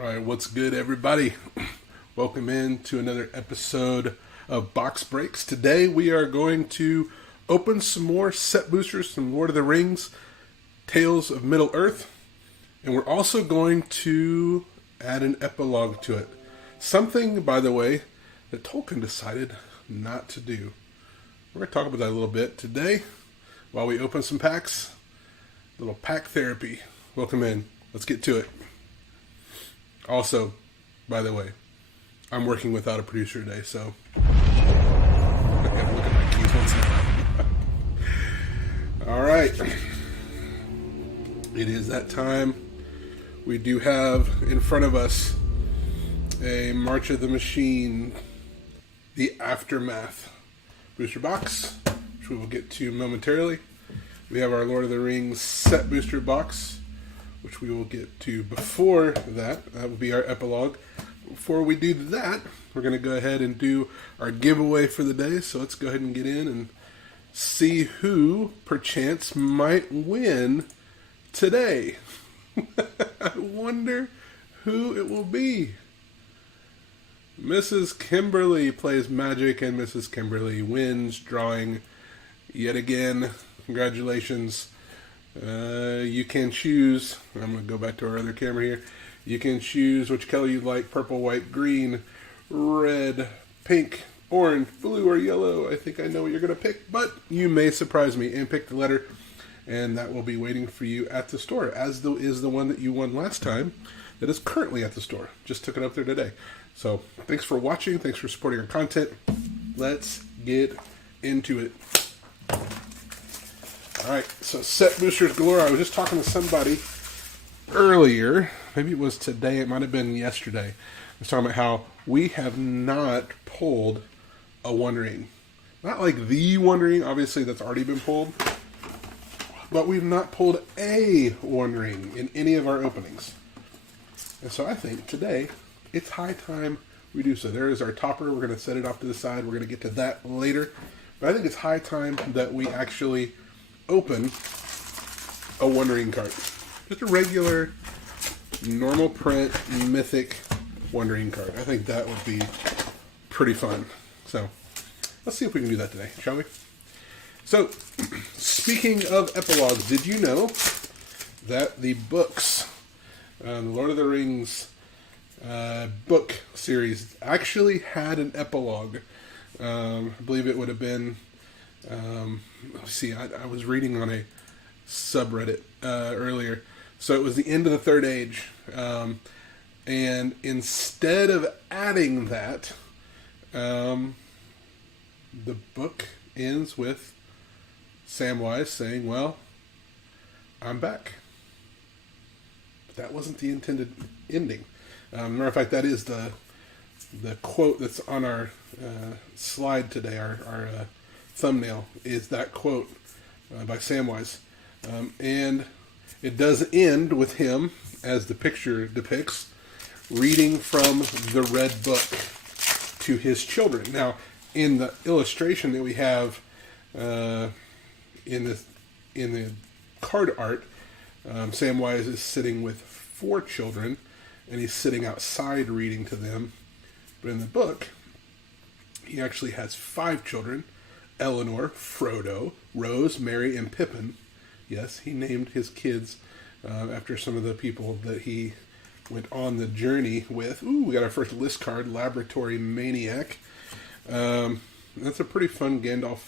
All right, what's good, everybody? Welcome in to another episode of Box Breaks. Today we are going to open some more set boosters from Lord of the Rings, Tales of Middle-earth, and we're also going to add an epilogue to it. Something, by the way, that Tolkien decided not to do. We're going to talk about that a little bit today while we open some packs. A little pack therapy. Welcome in. Let's get to it. Also, by the way, I'm working without a producer today, so I gotta look at my keys once in a while. All right. It is that time. We do have in front of us a March of the Machine, the Aftermath booster box, which we will get to momentarily. We have our Lord of the Rings set booster box, which we will get to before that. That will be our epilogue. Before we do that, we're going to go ahead and do our giveaway for the day. So let's go ahead and get in and see who, perchance, might win today. I wonder who it will be. Mrs. Kimberly plays Magic, and Mrs. Kimberly wins drawing yet again. Congratulations. You can choose, I'm going to go back to our other camera here, you can choose which color you'd like: purple, white, green, red, pink, orange, blue, or yellow. I think I know what you're going to pick, but you may surprise me and pick the letter, and that will be waiting for you at the store, as is the one that you won last time that is currently at the store. Just took it up there today. So thanks for watching, thanks for supporting our content. Let's get into it. Alright, so set boosters galore. I was just talking to somebody earlier, maybe it was today, it might have been yesterday. I was talking about how we have not pulled a One Ring. Not like the One Ring, obviously that's already been pulled, but we've not pulled a One Ring in any of our openings. And so I think today, it's high time we do so. There is our topper, we're going to set it off to the side, we're going to get to that later. But I think it's high time that we actually open a One Ring card. Just a regular, normal print, mythic One Ring card. I think that would be pretty fun. So, let's see if we can do that today, shall we? So, speaking of epilogues, did you know that the books, the Lord of the Rings book series, actually had an epilogue? I believe it would have been, let's see, I was reading on a subreddit earlier. So it was the end of the Third Age. And instead of adding that, the book ends with Samwise saying, well, I'm back. But that wasn't the intended ending. Matter of fact, that is the quote that's on our slide today, our thumbnail, is that quote by Samwise. And it does end with him, as the picture depicts, reading from the Red Book to his children. Now, in the illustration that we have in the card art, Samwise is sitting with 4 children, and he's sitting outside reading to them. But in the book, he actually has 5 children: Eleanor, Frodo, Rose, Merry, and Pippin. Yes, he named his kids after some of the people that he went on the journey with. Ooh, we got our first list card, Laboratory Maniac. That's a pretty fun Gandalf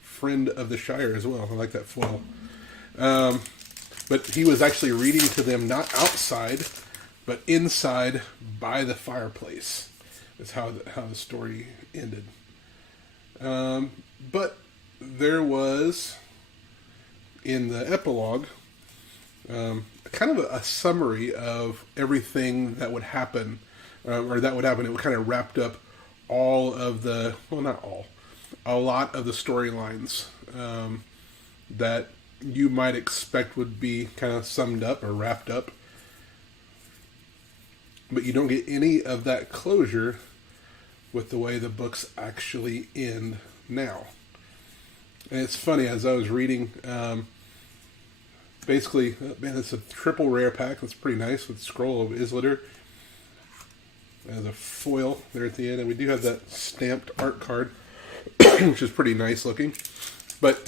friend of the Shire as well. I like that foil. But he was actually reading to them not outside, but inside by the fireplace. That's how the story ended. But there was, in the epilogue, kind of a summary of everything that would happen, It kind of wrapped up all of the, well, not all, a lot of the storylines that you might expect would be kind of summed up or wrapped up. But you don't get any of that closure with the way the books actually end now. And it's funny, as I was reading, basically, man, it's a triple rare pack. That's pretty nice with Scroll of Isildur. as a foil there at the end. And we do have that stamped art card, which is pretty nice looking. But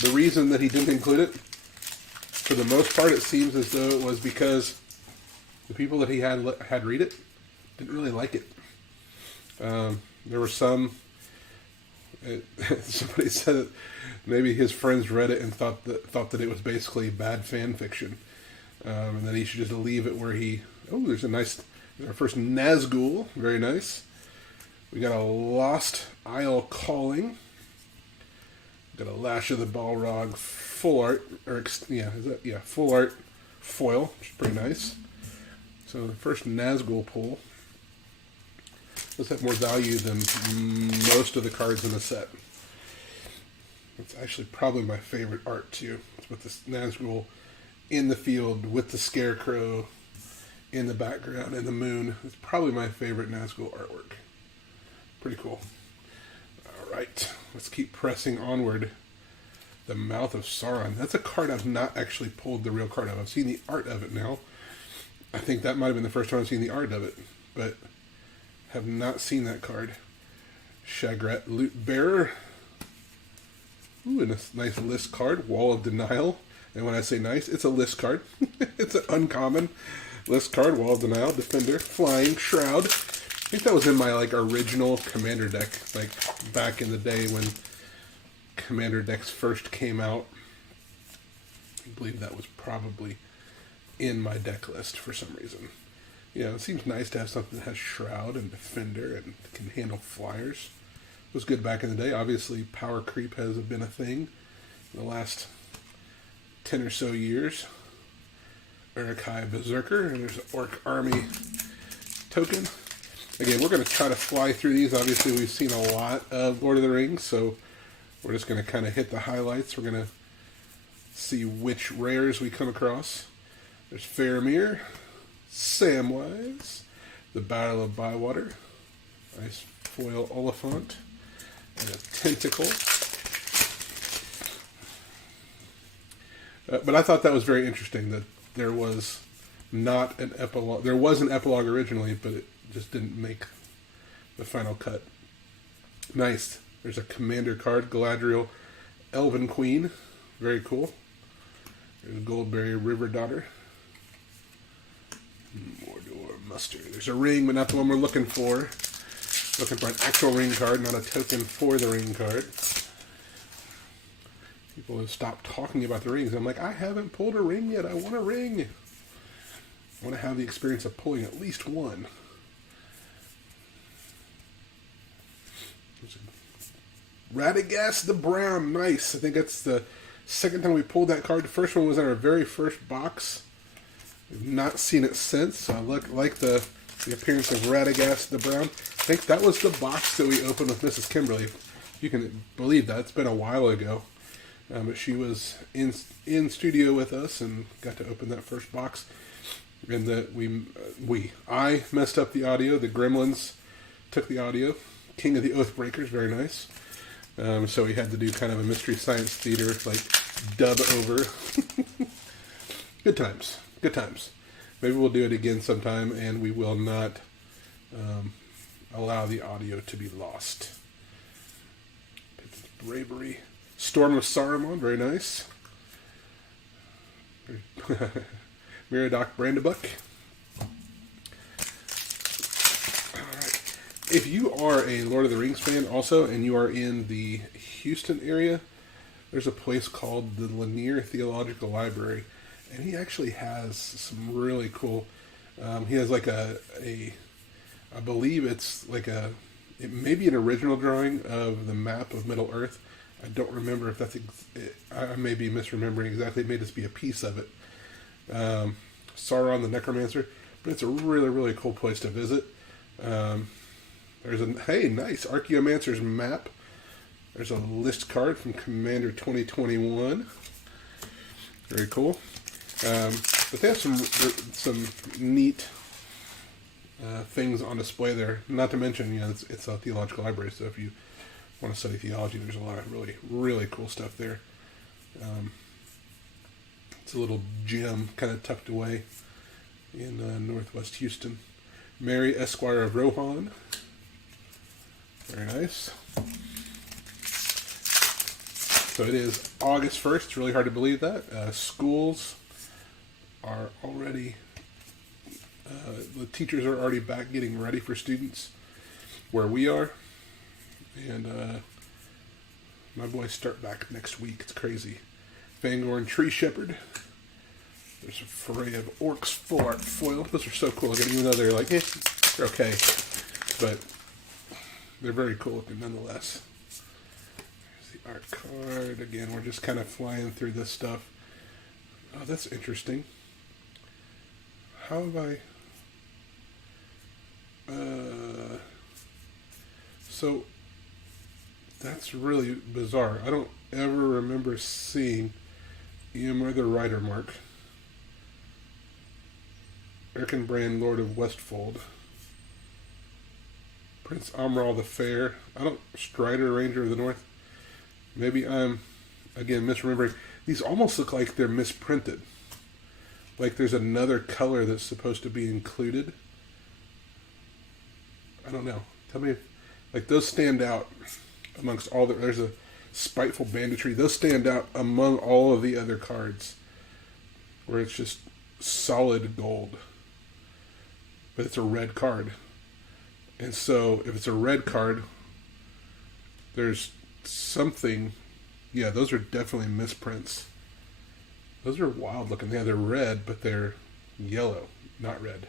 the reason that he didn't include it, for the most part, it seems as though it was because the people that he had read it didn't really like it. There were some. Somebody said that maybe his friends read it and thought that it was basically bad fan fiction, and that he should just leave it where he. Oh, there's our first Nazgul, very nice. We got a Lost Isle Calling. Got a Lash of the Balrog full art, full art foil, which is pretty nice. So the first Nazgul pull. This have more value than most of the cards in the set. It's actually probably my favorite art too. It's with this Nazgul in the field with the Scarecrow in the background and the moon. It's probably my favorite Nazgul artwork. Pretty cool. Alright, let's keep pressing onward. The Mouth of Sauron. That's a card I've not actually pulled the real card of. I've seen the art of it now. I think that might have been the first time I've seen the art of it. But have not seen that card. Shagrat Loot Bearer. Ooh, and a nice list card. Wall of Denial. And when I say nice, it's a list card. It's an uncommon list card. Wall of Denial. Defender. Flying Shroud. I think that was in my original Commander deck, back in the day when Commander decks first came out. I believe that was probably in my deck list for some reason. It seems nice to have something that has Shroud and Defender and can handle flyers. It was good back in the day. Obviously, power creep has been a thing in the last 10 or so years. Uruk-hai Berserker, and there's an Orc Army token. Again, we're going to try to fly through these. Obviously, we've seen a lot of Lord of the Rings, so we're just going to kind of hit the highlights. We're going to see which rares we come across. There's Faramir, Samwise, the Battle of Bywater, nice foil Oliphant, and a Tentacle. But I thought that was very interesting that there was not an epilogue. There was an epilogue originally, but it just didn't make the final cut. Nice. There's a commander card, Galadriel, Elven Queen. Very cool. There's Goldberry River Daughter. Mordor Muster. There's a ring, but not the one we're looking for. Looking for an actual ring card, not a token for the ring card. People have stopped talking about the rings. I'm like, I haven't pulled a ring yet. I want a ring. I want to have the experience of pulling at least one. Radagast the Brown. Nice. I think that's the second time we pulled that card. The first one was in our very first box. We've not seen it since. So I like the appearance of Radagast the Brown. I think that was the box that we opened with Mrs. Kimberly. If you can believe that. It's been a while ago. But she was in studio with us and got to open that first box. And I messed up the audio. The Gremlins took the audio. King of the Oathbreakers, very nice. So we had to do kind of a Mystery Science Theater, dub over. Good times. Good times. Maybe we'll do it again sometime, and we will not allow the audio to be lost. Bravery. Storm of Saruman, very nice. Miradoc Brandabuck. Alright. If you are a Lord of the Rings fan also, and you are in the Houston area, there's a place called the Lanier Theological Library, and he actually has some really cool, he has I believe it's it may be an original drawing of the map of Middle Earth. I don't remember if that's, I may be misremembering exactly. It may just be a piece of it. Sauron the Necromancer, but it's a really, really cool place to visit. There's nice Archaeomancer's map. There's a list card from Commander 2021. Very cool. But they have some neat things on display there. Not to mention, it's a theological library, so if you want to study theology, there's a lot of really, really cool stuff there. It's a little gym kind of tucked away in northwest Houston. Mary, Esquire of Rohan. Very nice. So it is August 1st. It's really hard to believe that. Schools are already, the teachers are already back getting ready for students where we are. And my boys start back next week. It's crazy. Fangorn Tree Shepherd. There's a foray of Orcs full art foil. Those are so cool looking, even though they're like, they're okay. But they're very cool looking nonetheless. There's the art card. Again, we're just kind of flying through this stuff. Oh, that's interesting. How have I... So, that's really bizarre. I don't ever remember seeing Eomer the Rider Mark. Erkenbrand, Lord of Westfold. Prince Amral the Fair. Strider, Ranger of the North. Maybe I'm, again, misremembering. These almost look like they're misprinted. Like there's another color that's supposed to be included. I don't know. Tell me if, like those stand out amongst all the, there's a Spiteful Banditry. Those stand out among all of the other cards. Where it's just solid gold. But it's a red card. And so, if it's a red card, there's something... Yeah, those are definitely misprints. Those are wild looking. Yeah, they're red, but they're yellow, not red.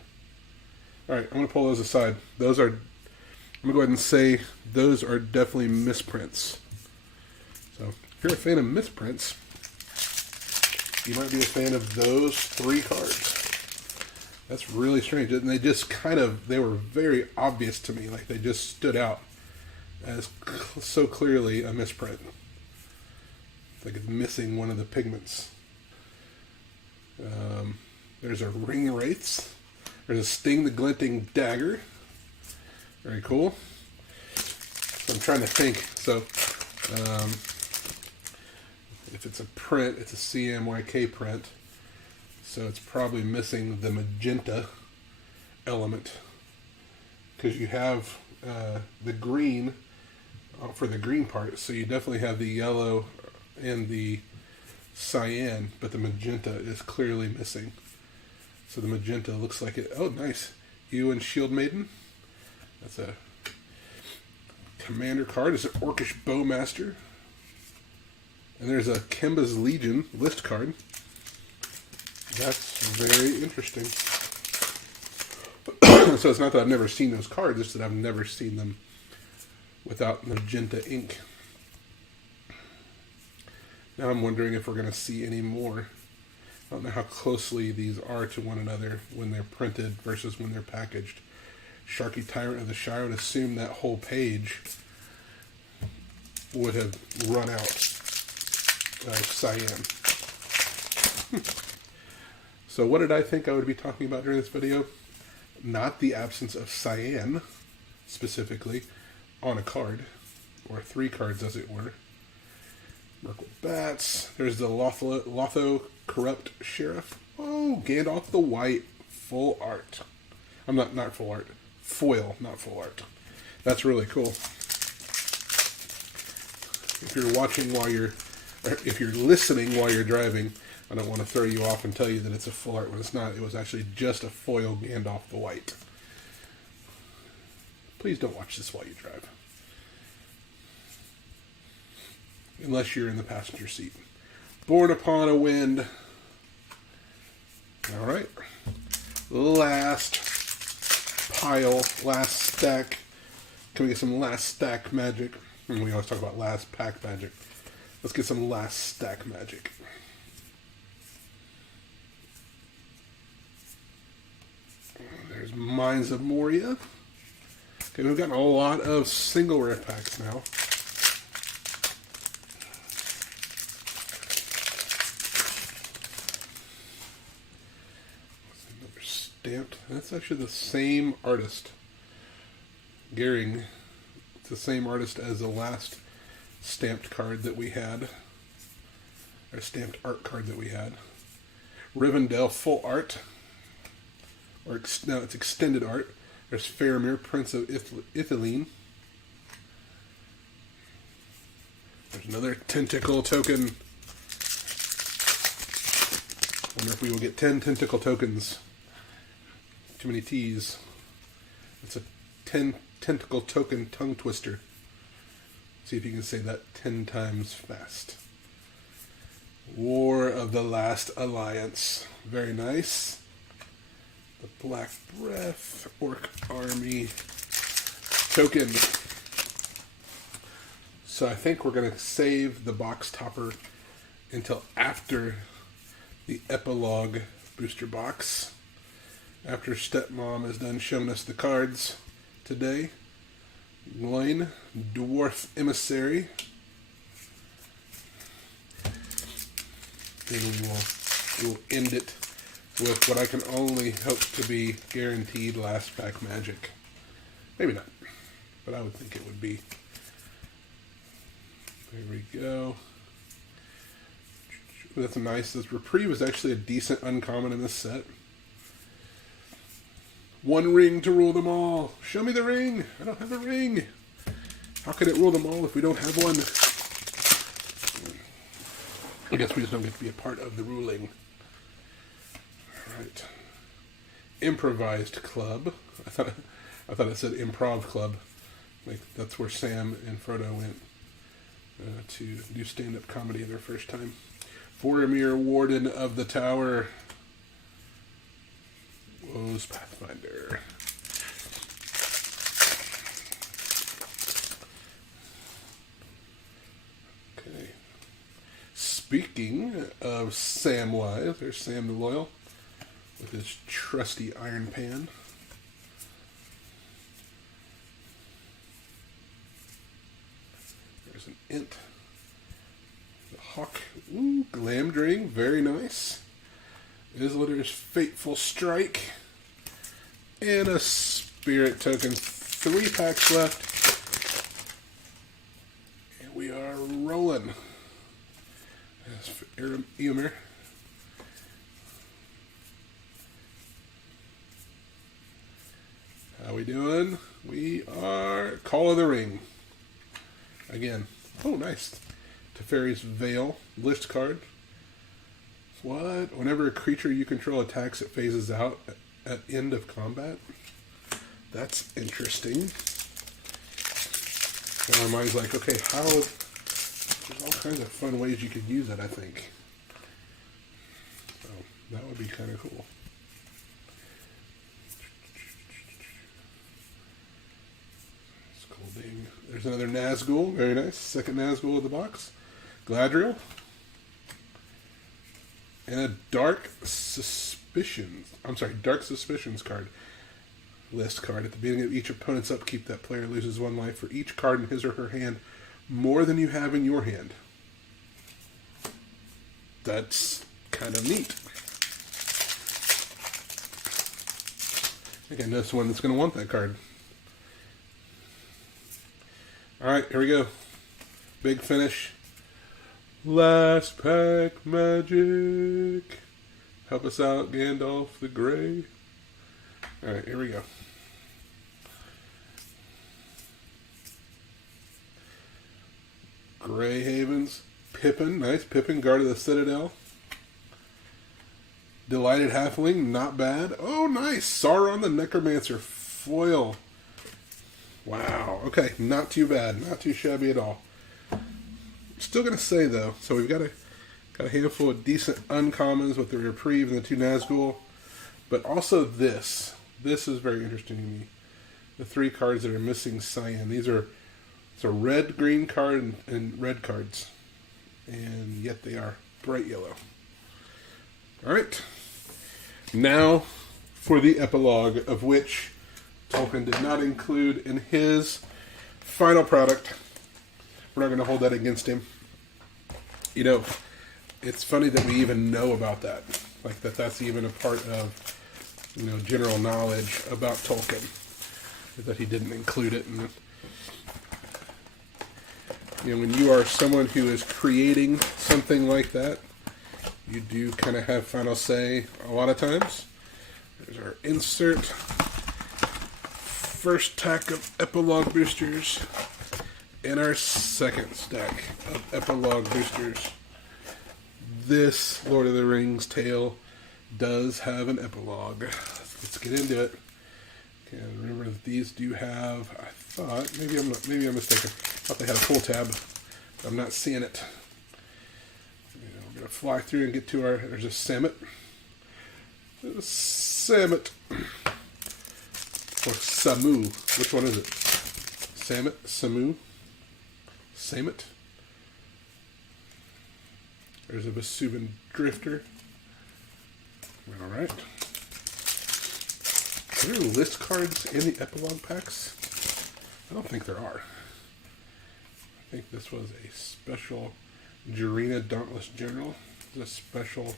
Alright, I'm going to pull those aside. Those are... I'm going to go ahead and say those are definitely misprints. So, if you're a fan of misprints, you might be a fan of those 3 cards. That's really strange. And they just kind of, they were very obvious to me. Like they just stood out as so clearly a misprint. It's like it's missing one of the pigments. There's a Ring Wraiths. There's a Sting the Glinting Dagger. Very cool. So I'm trying to think. So, if it's a print, it's a CMYK print. So it's probably missing the magenta element. Because you have the green for the green part. So you definitely have the yellow and the cyan. But the magenta is clearly missing. So the magenta looks like it. Oh, nice. Ewan Shield Maiden. That's a commander card. It's an Orcish Bowmaster. And there's a Kemba's Legion list card. That's very interesting. So it's not that I've never seen those cards, it's that I've never seen them without magenta ink. Now I'm wondering if we're going to see any more. I don't know how closely these are to one another when they're printed versus when they're packaged. Sharky Tyrant of the Shire would assume that whole page would have run out of cyan. So what did I think I would be talking about during this video? Not the absence of cyan, specifically, on a card. Or 3 cards, as it were. Merkle Bats. There's the Lotho Corrupt Sheriff. Oh, Gandalf the White. Full art. I'm not full art. Foil, not full art. That's really cool. If you're watching while you're... Or if you're listening while you're driving... I don't want to throw you off and tell you that it's a full art when it's not. It was actually just a foil Gandalf the White. Please don't watch this while you drive. Unless you're in the passenger seat. Born Upon a Wind. Alright. Last pile, last stack. Can we get some last stack magic? We always talk about last pack magic. Let's get some last stack magic. There's Mines of Moria. Okay, we've gotten a lot of single rare packs now. Another stamped. That's actually the same artist. Gehring. It's the same artist as the last stamped card that we had. Or stamped art card that we had. Rivendell full art. Or no, it's extended art. There's Faramir, Prince of Ithilien. There's another tentacle token. Wonder if we will get 10 tentacle tokens. Too many T's. It's a 10 tentacle token tongue twister. See if you can say that 10 times fast. War of the Last Alliance. Very nice. The Black Breath Orc Army token. So I think we're going to save the box topper until after the Epilogue booster box. After Stepmom is done showing us the cards today. Loin, Dwarf Emissary. Then we'll end it with what I can only hope to be guaranteed last pack magic. Maybe not, but I would think it would be. There we go. That's nice. This Reprieve is actually a decent uncommon in this set. One ring to rule them all. Show me the ring. I don't have a ring. How can it rule them all if we don't have one? I guess we just don't get to be a part of the ruling. All right. Improvised Club. I thought it said Improv Club. Like that's where Sam and Frodo went to do stand-up comedy their first time. Boromir, Warden of the Tower. Woes Pathfinder. Okay. Speaking of Samwise, there's Sam the Loyal with his trusty iron pan. There's an Ent. The Hawk. Ooh, Glamdring. Very nice. Islitter's Fateful Strike. And a Spirit token. 3 packs left. And we are rolling. That's for Eomer. How we doing? We are Call of the Ring. Again. Oh, nice. Teferi's Veil. List card. What? Whenever a creature you control attacks, it phases out at end of combat? That's interesting. Now my mind's like, okay, how... There's all kinds of fun ways you could use it, I think. So, that would be kind of cool. Scolding. There's another Nazgul. Very nice. Second Nazgul of the box. Gladriel. And a Dark Suspicions card. List card. At the beginning of each opponent's upkeep, that player loses 1 life for each card in his or her hand more than you have in your hand. That's kind of neat. Again, this one that's going to want that card. Alright, here we go. Big finish. Last pack magic. Help us out, Gandalf the Grey. Alright, here we go. Grey Havens. Pippin, nice. Pippin, Guard of the Citadel. Delighted Halfling, not bad. Oh, nice. Sauron the Necromancer foil. Wow. Okay, not too bad. Not too shabby at all. Still going to say, though, so we've got a handful of decent uncommons with the Reprieve and the 2 Nazgul. But also this. This is very interesting to me. The 3 cards that are missing cyan. It's a red, green card, and red cards. And yet they are bright yellow. Alright. Now for the epilogue, of which Tolkien did not include in his final product. We're not going to hold that against him. You know, it's funny that we even know about that. Like that's even a part of, you know, general knowledge about Tolkien. That he didn't include it. And, you know, when you are someone who is creating something like that, you do kind of have final say a lot of times. There's our insert first stack of Epilogue boosters and our second stack of Epilogue boosters. This Lord of the Rings tale does have an epilogue. Let's get into it. Okay, remember that these do have, I thought, maybe I'm mistaken. I thought they had a full tab. I'm not seeing it. We're going to fly through and get to our, there's a Samut. Samut. Or Samu. Which one is it? Samut? Samu? Samut? There's a Vesuvan Drifter. Alright. Are there list cards in the Epilogue packs? I don't think there are. I think this was a special Jarina Dauntless General. It's a special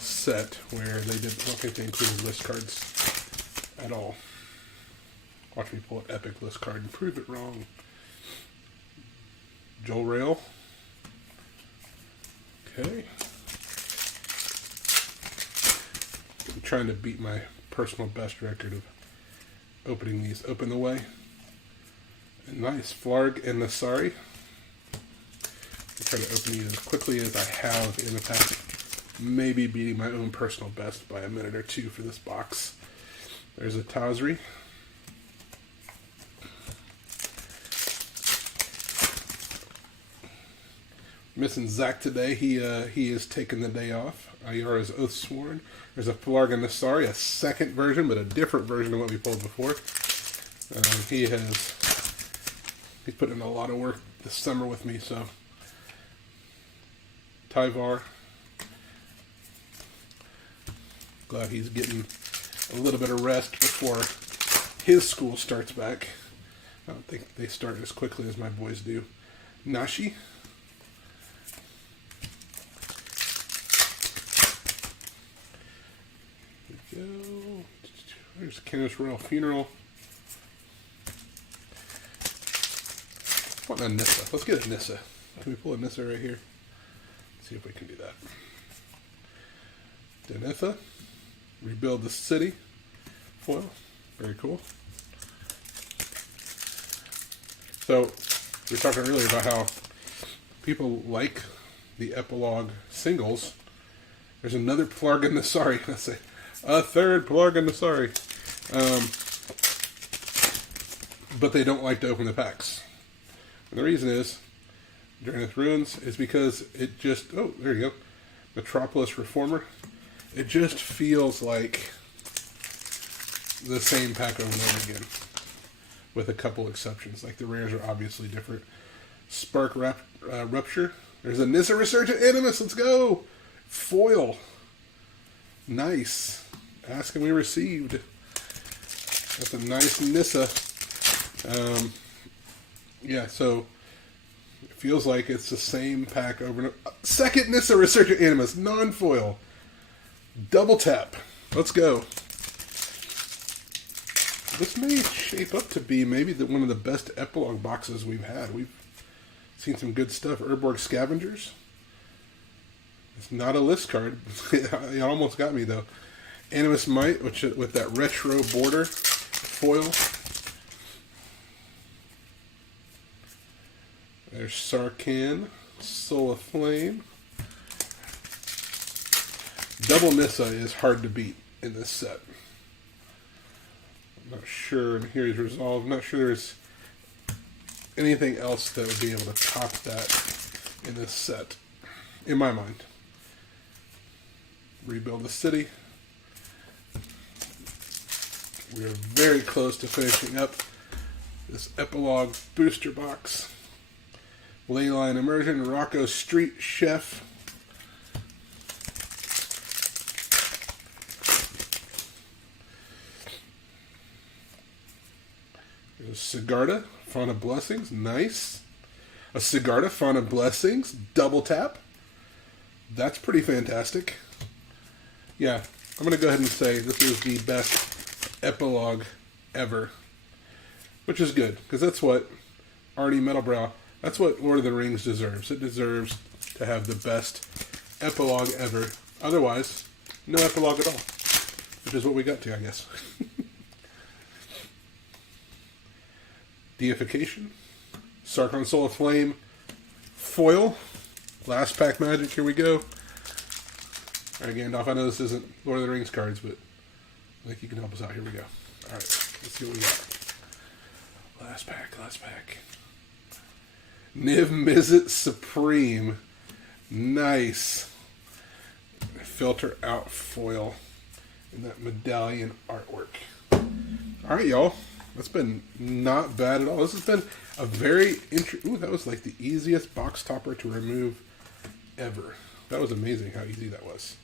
set where they did, I don't think they included list cards at all. Watch me pull an epic list card and prove it wrong. J.R.R. Okay. I'm trying to beat my personal best record of opening these open the way. And nice. Flarg and Nasari. I'll try to open these as quickly as I have in the pack. Maybe beating my own personal best by a minute or two for this box. There's a Tazri. Missing Zach today. He is taking the day off. J.R.R. is Oathsworn. There's a Flarg and Nasari, a second version, but a different version than what we pulled before. He's put in a lot of work this summer with me, so. Tyvar. Glad he's getting a little bit of rest before his school starts back. I don't think they start as quickly as my boys do. Nashi. There we go. There's Canis Royal Funeral. I want a Nissa. Let's get a Nissa. Can we pull a Nissa right here? Let's see if we can do that. Denitha. Rebuild the City. Foil. Very cool. So, we were talking earlier about how people like the Epilogue singles. There's another Flarg and Nasari. Let's say a third Flarg and Nasari. But they don't like to open the packs. And the reason is, Dranith Ruins is because it just, oh, there you go. Metropolis Reformer. It just feels like the same pack over and over again. With a couple exceptions. Like the rares are obviously different. Spark Rupture. There's a Nissa Resurgent Animus. Let's go. Foil. Nice. Ask and we received. That's a nice Nissa. Yeah, so it feels like it's the same pack over and over. Second Nissa Resurgent Animus. Non-foil. Double tap. Let's go. This may shape up to be maybe one of the best Epilogue boxes we've had. We've seen some good stuff. Urborg Scavengers. It's not a list card. It almost got me, though. Animus Might, which with that retro border. Foil. There's Sarkhan. Soul of Flame. Double Nissa is hard to beat in this set. I'm not sure, and here's Resolve. I'm not sure there's anything else that would be able to top that in this set, in my mind. Rebuild the City. We are very close to finishing up this Epilogue booster box. Leyline Immersion, Rocco Street Chef. There's Sigarda, Font of Blessings, nice. A Sigarda, Font of Blessings, double tap. That's pretty fantastic. Yeah, I'm going to go ahead and say this is the best Epilogue ever. Which is good, because that's what Arnie Metalbrow, that's what Lord of the Rings deserves. It deserves to have the best Epilogue ever. Otherwise, no Epilogue at all. Which is what we got to, I guess. Deification, Sarkhan Soul of Flame, foil, last pack Magic, here we go. Alright, Gandalf, I know this isn't Lord of the Rings cards, but I think you can help us out. Here we go. Alright, let's see what we got. Last pack, last pack. Niv Mizzet Supreme. Nice. Filter out foil in that medallion artwork. Alright, y'all. That's been not bad at all. This has been a very interesting... Ooh, that was like the easiest box topper to remove ever. That was amazing how easy that was.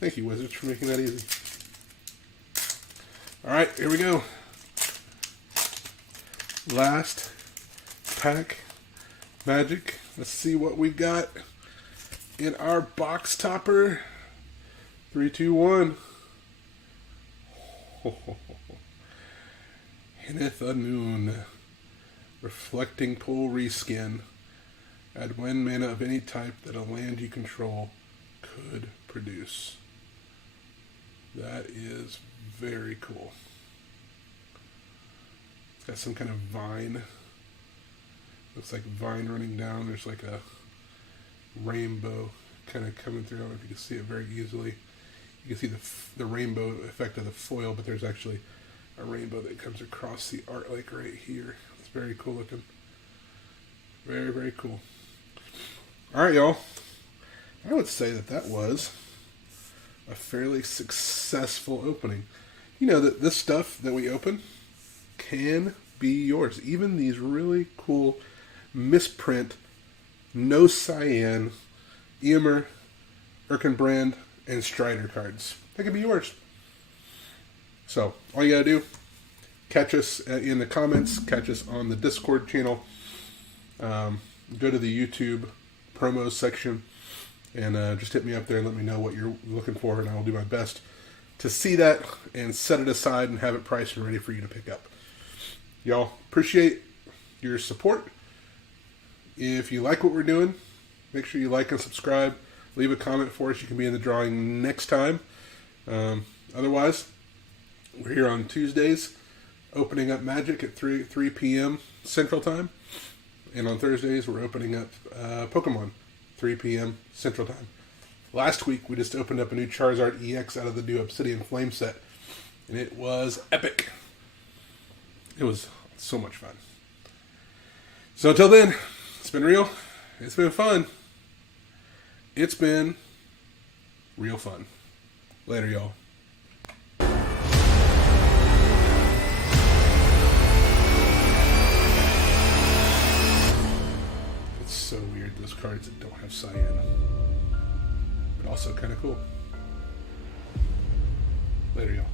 Thank you, Wizards, for making that easy. Alright, here we go. Last pack Magic. Let's see what we got in our box topper. 3, 2, 1. Hinneth Anun. Reflecting Pool Reskin. Add 1 mana of any type that a land you control could produce. That is very cool. It's got some kind of vine. Looks like vine running down. There's like a rainbow kind of coming through. I don't know if you can see it very easily. You can see the rainbow effect of the foil, but there's actually a rainbow that comes across the art like right here. It's very cool looking. Very, very cool. Alright, y'all. I would say that that was a fairly successful opening. You know that this stuff that we open can be yours. Even these really cool misprint, no cyan, Eomer, Erkenbrand, and Strider cards. That could be yours. So, all you gotta do, catch us in the comments, catch us on the Discord channel, go to the YouTube promos section, and just hit me up there and let me know what you're looking for, and I will do my best to see that and set it aside and have it priced and ready for you to pick up. Y'all, appreciate your support. If you like what we're doing, make sure you like and subscribe. Leave a comment for us. You can be in the drawing next time. Otherwise, we're here on Tuesdays, opening up Magic at 3 p.m. Central Time. And on Thursdays, we're opening up Pokemon, 3 p.m. Central Time. Last week, we just opened up a new Charizard EX out of the new Obsidian Flame set. And it was epic. It was so much fun. So until then, it's been real. It's been fun. It's been real fun. Later, y'all. It's so weird, those cards that don't have cyan. But also kind of cool. Later, y'all.